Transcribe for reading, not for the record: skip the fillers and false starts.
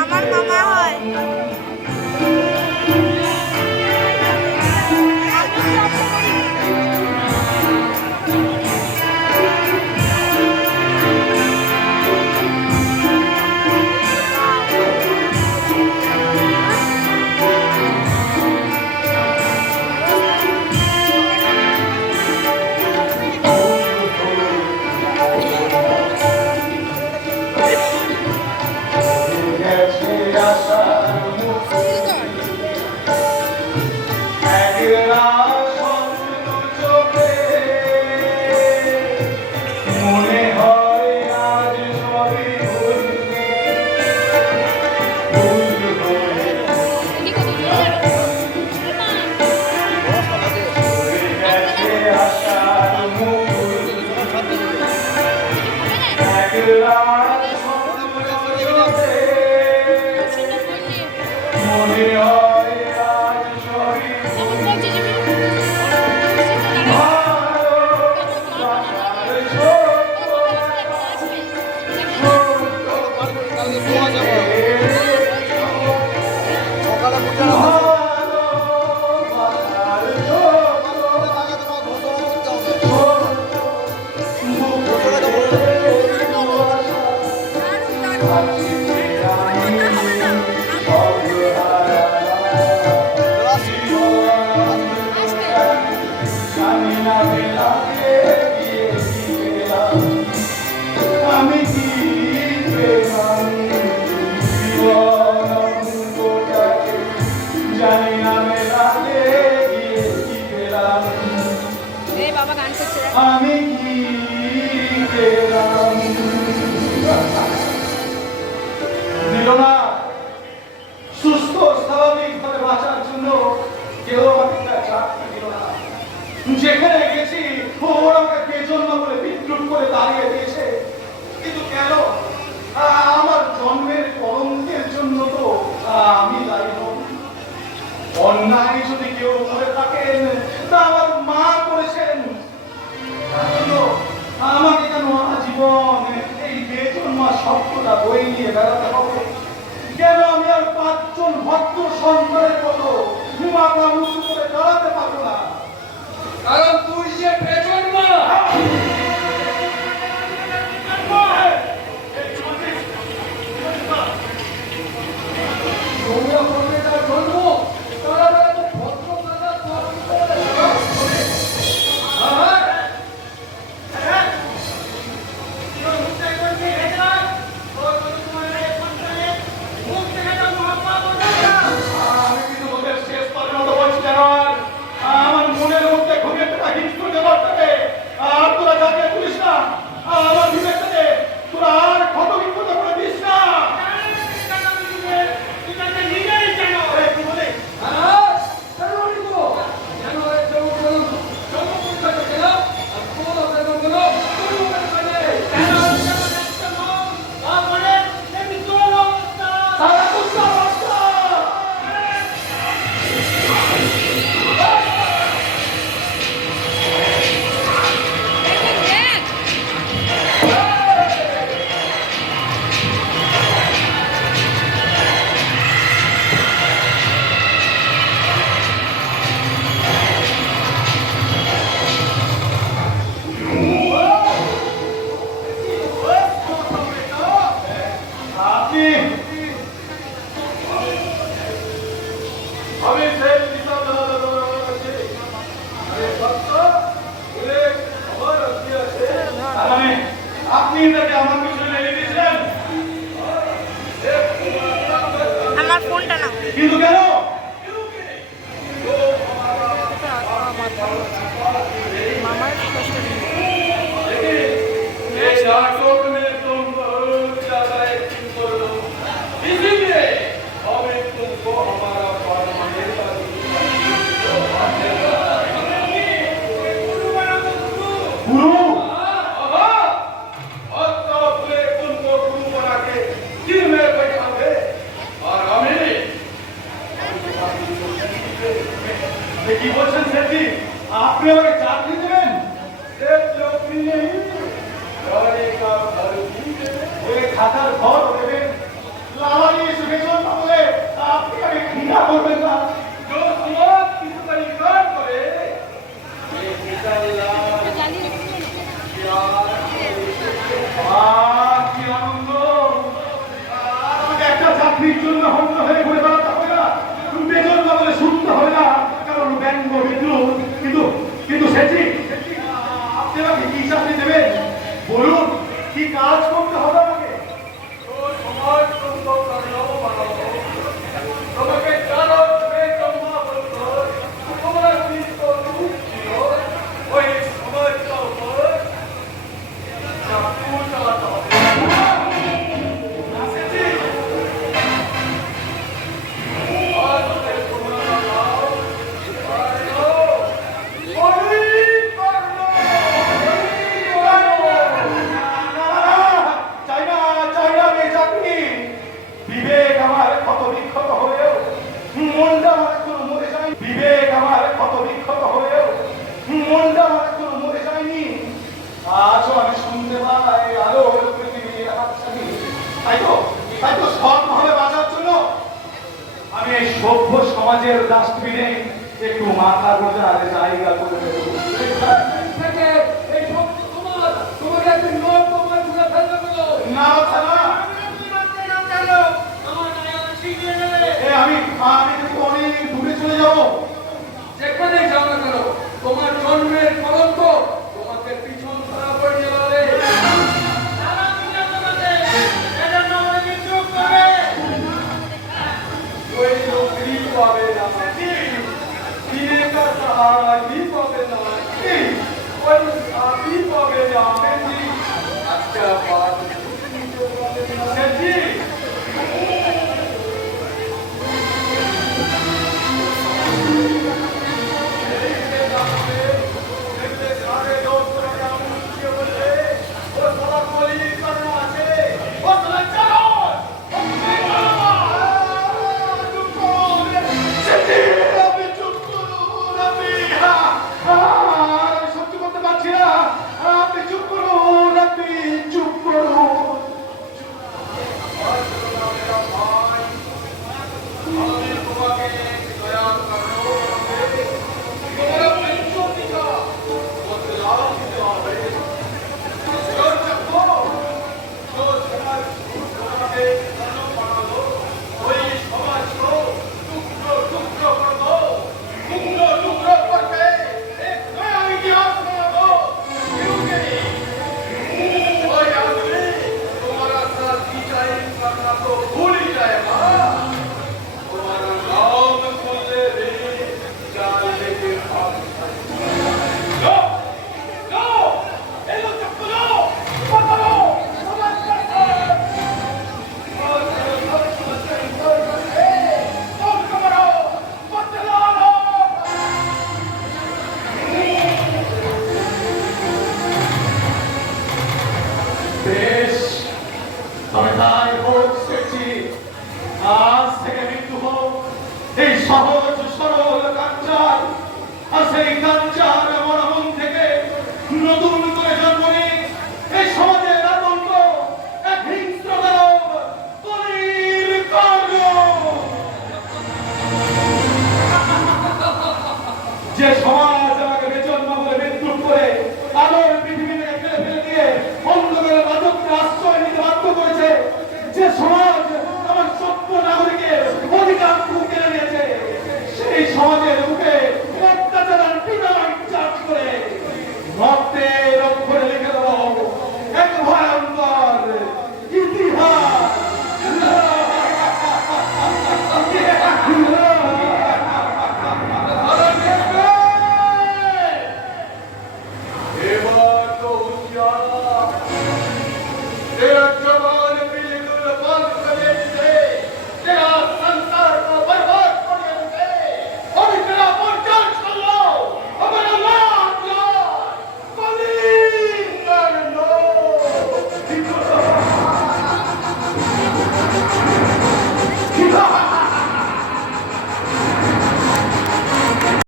আমার মামা হয়। আমি কি পেলাম দিল না সুস্থ স্বাভাবিক ভাবে বাঁচার জন্য কেউ আমাকে চাকরি দিল না। যেখানে গেছি ওরা আমাকে বেজন্মা বলে বিদ্রুপ করে দাঁড়িয়ে দিয়েছে। কিন্তু কেন? আমার জন্মের কলঙ্কের জন্য তো আমি দায়ী নই। অন্যায় যদি কেউ করে থাকেন তা আমার মা করেছেন। আমাকে কেন আজীবন এই বেজন্মা শব্দটা বই নিয়ে বেড়াতে হবে? কেন আমি আর 5 জন ভক্ত সন্তানের মতো মাথা উঁচু করে দাঁড়াতে পারবো না? কারণ তুই যে বেজন্মা। তোমরা বলবে তার জন্ম তারা তো ভদ্র দাদা আমার মনের মধ্যে ঘুরে হিংস্র থাকে। আর তোরা যাকে তুলিস না আমার বিবেকটাকে তোরা আর ক্ষত বিক্ষত করে দিস না। আপনি এটাকে আমার পিছনে লেগে দিয়েছিলেন। কিন্তু কেন? मामार शाশুড়ি ये नाटक में तुम बहुत ज्यादा एक्टिंग कर लो, इसीलिए हमें तुमको हमारा परमानेंट গুরু तुमको गुरु बना के दिल में बैठाओगे और हमें এ কি বলছেন সেটি? আপনি আমাকে চাকরি দেবেন? एक नौकरी नहीं, रहने का घर भी देवे। ওই খাতার ঘর দেবেন? লালানি সুখেজন বলে আপনি আমাকে ঘৃণা করবেন না? जो समाज किस तरीका करे, ये निकलना प्यार কি আনন্দ! আমাকে একটা চাকরির জন্য হন্য হয়ে ঘুরে বেড়াতে হবে না, বেতন না বলে শুনতে হবে না কারণ ব্যঙ্গ বিদ্রুপ। কিন্তু কিন্তু সেটি আপনি আমাকে কি চাকরি দেবেন বলুন? কি কাজ করতে হবে আমাকে? तो समाज तुमको करना बनाओ, तुम्हें चारों में कमा बोलो, तुम्हारा दिल को रूप दियो, वही समाज का ऊपर चाकू चलाता है। आज से तुम्हारा नाम करो, वही करो, চাই না আমি এই চাকরি। বিবেক আমার ক্ষত বিক্ষত হয়েও মনটা আমার এখনো মরে যায়নি। বিবেক আমার ক্ষত বিক্ষত হয়েও মনটা আমার এখনো মরে যায়নি। আজও আমি শুনতে পাই আলোর পৃথিবীর হাতছানি। তাই তো সৎভাবে বাঁচার জন্য আমি এই সভ্য সমাজের ডাস্টবিনে একটু মাথা গোজার জায়গা করে দেবো। থেকে এই সব সমাজ তোমাকে একদিন লোক তোমার ঘুরে ফেলতে গেলো। না থানা আমি কিন্তু অনেক দূরে চলে যাবো। যেখানে যাও না কেন, তোমার জন্মের কলঙ্ক তোমাকে পিছন ধরা পড়ে যাবে। कोई नौकरी पावे ना, पीने का सहारा भी पावे ना, कोई साथी पावे ना। अच्छा बात सच्ची। सारे दोस्त बोले वो साला गोली करना है, वो साला चलो আপনি চুপ করুন, আমি সহ্য করতে পারছি না। আপনি চুপ করুন, আপনি চুপ করুন। भूल ही जाएगा तुम्हारा नाम सुनले भी जान लेके भाग लो लो एलो चप्पलो पकड़ो समझ करते और कमरो पतला लो। বেশ, আমি তাই ভোট করছি। আজ থেকে মৃত্যু হোক এই সহজ সরল কাঞ্চার। আর সেই কাঞ্চার মন থেকে নতুন করে জন্ম নিক এই সমাজের আতঙ্ক, এক হিংস্র দানব, কলির কর্ণ। যে সমাজ আমাকে বেজন্মা বলে বিদ্রুপ করে আলোর পৃথিবী থেকে ফেলে দিয়ে অন্ধকারের রাজত্বে আশ্রয় নিতে বাধ্য করেছে, যে সমাজ